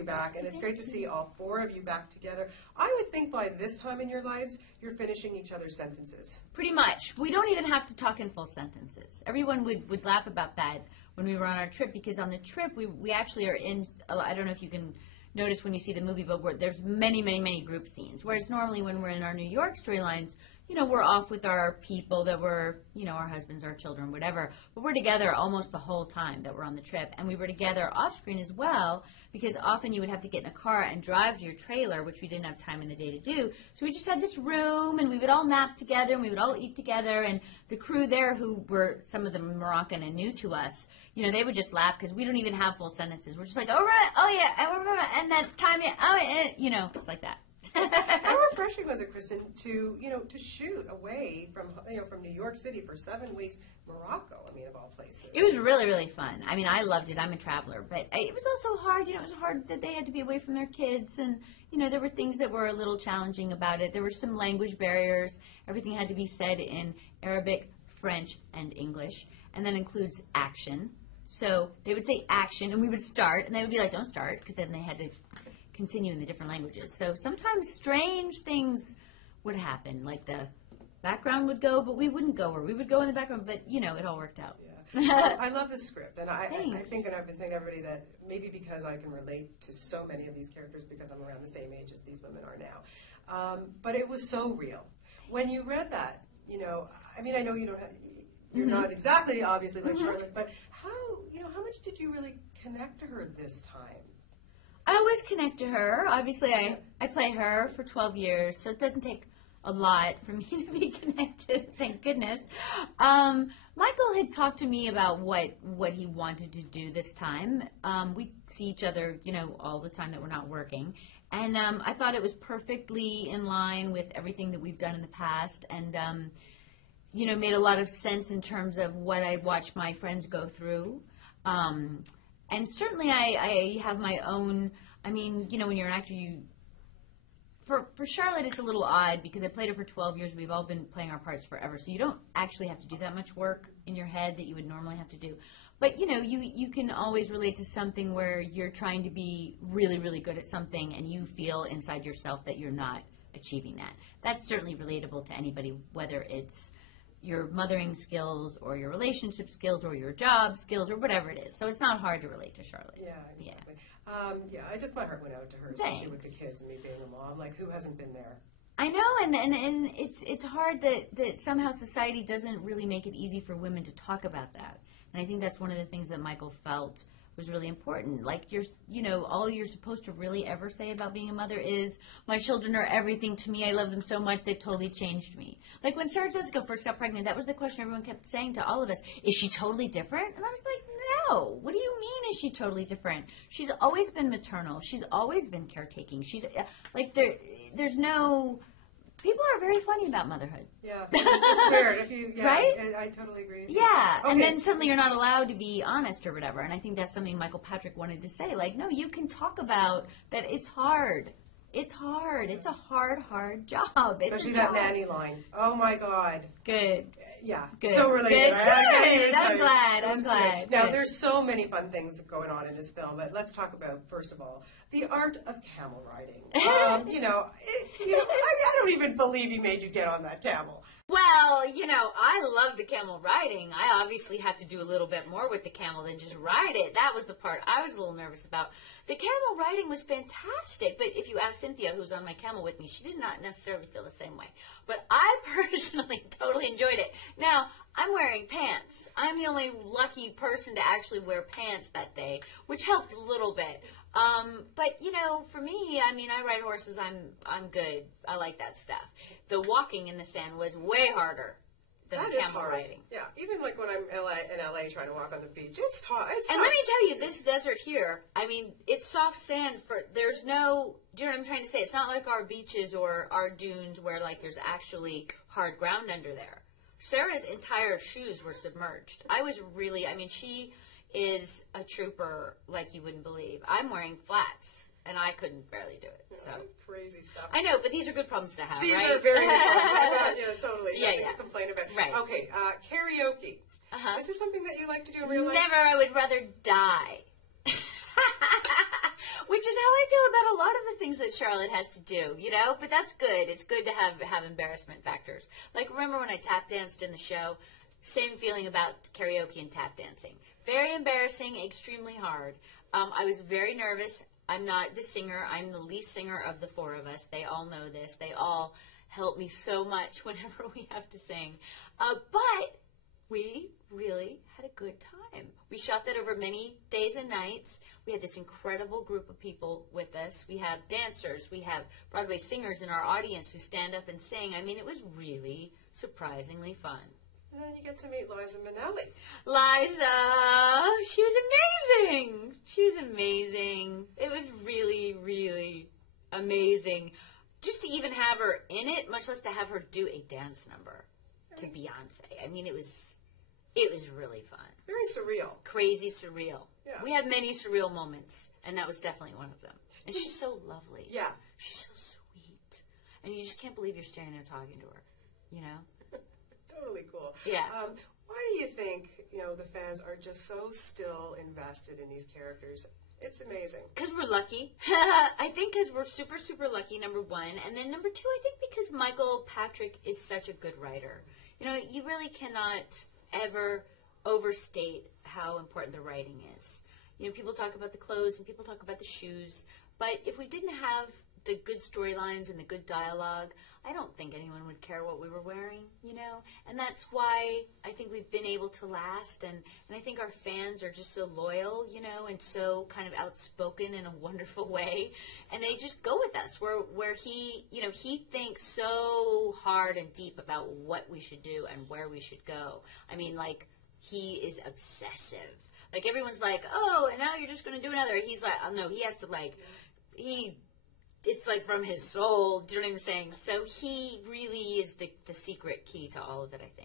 you back, and it's great to see all four of you back together. I would think by this time in your lives, you're finishing each other's sentences. Pretty much. We don't even have to talk in full sentences. Everyone would laugh about that when we were on our trip, because on the trip, we actually are in, I don't know if you can notice when you see the movie, but there's many, many, many group scenes. Whereas normally when we're in our New York storylines, you know, we're off with our people that were, you know, our husbands, our children, whatever. But we're together almost the whole time that we're on the trip. And we were together off screen as well, because often you would have to get in a car and drive to your trailer, which we didn't have time in the day to do. So we just had this room, and we would all nap together, and we would all eat together. And the crew there, who were some of them Moroccan and new to us, you know, they would just laugh because we don't even have full sentences. We're just like, all right, oh yeah, and that time, you know, just like that. How refreshing was it, Kristin, to to shoot away from from New York City for 7 weeks, Morocco? I mean, of all places. It was really, really fun. I mean, I loved it. I'm a traveler, but it was also hard. You know, it was hard that they had to be away from their kids, and there were things that were a little challenging about it. There were some language barriers. Everything had to be said in Arabic, French, and English, and that includes action. So they would say action, and we would start, and they would be like, "Don't start," because then they had to continue in the different languages. So sometimes strange things would happen, like the background would go, but we wouldn't go, or we would go in the background, but it all worked out. Yeah. I love this script, and I think, and I've been saying to everybody, that maybe because I can relate to so many of these characters because I'm around the same age as these women are now. But it was so real. When you read that, I mean, I know you don't have, you're not exactly obviously like Charlotte, but how much did you really connect to her this time? I always connect to her. Obviously, I play her for 12 years, so it doesn't take a lot for me to be connected, thank goodness. Michael had talked to me about what he wanted to do this time. We see each other, all the time that we're not working. And I thought it was perfectly in line with everything that we've done in the past, and, made a lot of sense in terms of what I watched my friends go through. And certainly I have my own, I mean, when you're an actor, for Charlotte, it's a little odd because I played her for 12 years. We've all been playing our parts forever. So you don't actually have to do that much work in your head that you would normally have to do. But, you can always relate to something where you're trying to be really, really good at something and you feel inside yourself that you're not achieving that. That's certainly relatable to anybody, whether it's your mothering skills or your relationship skills or your job skills or whatever it is. So it's not hard to relate to Charlotte. Yeah, exactly. Yeah, my heart went out to her, especially with the kids and me being a mom. Like, who hasn't been there? I know, and it's hard that somehow society doesn't really make it easy for women to talk about that. And I think that's one of the things that Michael felt was really important. Like, all you're supposed to really ever say about being a mother is, my children are everything to me. I love them so much. They've totally changed me. Like, when Sarah Jessica first got pregnant, that was the question everyone kept saying to all of us. Is she totally different? And I was like, no. What do you mean, is she totally different? She's always been maternal. She's always been caretaking. She's, like, there's no... People are very funny about motherhood. Yeah, it's weird. Right? I totally agree. Yeah, okay. And then suddenly you're not allowed to be honest or whatever. And I think that's something Michael Patrick wanted to say. Like, no, you can talk about that. It's hard. It's hard. It's a hard job. Especially that nanny line. Oh, my God. Good. Yeah. Good. So related. Good. I'm glad. Now, there's so many fun things going on in this film, but let's talk about, first of all, the art of camel riding. I don't even believe he made you get on that camel. Well, I love the camel riding. I obviously have to do a little bit more with the camel than just ride it. That was the part I was a little nervous about. The camel riding was fantastic, but if you ask Cynthia, who's on my camel with me, she did not necessarily feel the same way. But I personally totally enjoyed it. Now, I'm wearing pants. I'm the only lucky person to actually wear pants that day, which helped a little bit. But for me, I mean, I ride horses. I'm good. I like that stuff. The walking in the sand was way harder than the camel riding. Yeah, even like when I'm in LA trying to walk on the beach, it's tough. And let me tell you, this desert here, I mean, it's soft sand. There's no, do you know what I'm trying to say? It's not like our beaches or our dunes where like there's actually hard ground under there. Sarah's entire shoes were submerged. She is a trooper like you wouldn't believe. I'm wearing flats, and I couldn't barely do it. So crazy stuff. I know, but these are good problems to have, these right? are very good problems. Yeah, totally. Yeah. To complain about. Right. Okay, karaoke. Is this something that you like to do in real life? Never. I would rather die. Which is how I feel about a lot of the things that Charlotte has to do, you know? But that's good. It's good to have embarrassment factors. Like, remember when I tap danced in the show? Same feeling about karaoke and tap dancing. Very embarrassing, extremely hard. I was very nervous. I'm not the singer. I'm the lead singer of the four of us. They all know this. They all help me so much whenever we have to sing. But we really had a good time. We shot that over many days and nights. We had this incredible group of people with us. We have dancers. We have Broadway singers in our audience who stand up and sing. I mean, it was really surprisingly fun. And then you get to meet Liza Minnelli. Liza, she was amazing. She was amazing. It was really, really amazing just to even have her in it, much less to have her do a dance number to Beyonce. I mean, it was really fun. Very surreal. Crazy surreal. Yeah. We have many surreal moments, and that was definitely one of them. And she's so lovely. Yeah. She's so sweet. And you just can't believe you're standing there talking to her, you know? Totally cool. Yeah. Why do you think, the fans are just so still invested in these characters? It's amazing. Because we're lucky. I think because we're super, super lucky, number one. And then number two, I think because Michael Patrick is such a good writer. You really cannot ever overstate how important the writing is. People talk about the clothes and people talk about the shoes. But if we didn't have the good storylines and the good dialogue, I don't think anyone would care what we were wearing, And that's why I think we've been able to last. And I think our fans are just so loyal, and so kind of outspoken in a wonderful way. And they just go with us where he, he thinks so hard and deep about what we should do and where we should go. I mean, like, he is obsessive. Like, everyone's like, oh, and now you're just going to do another. He's like, oh, no, he has to, like, it's like from his soul. Do you know what I'm saying? So he really is the secret key to all of it, I think.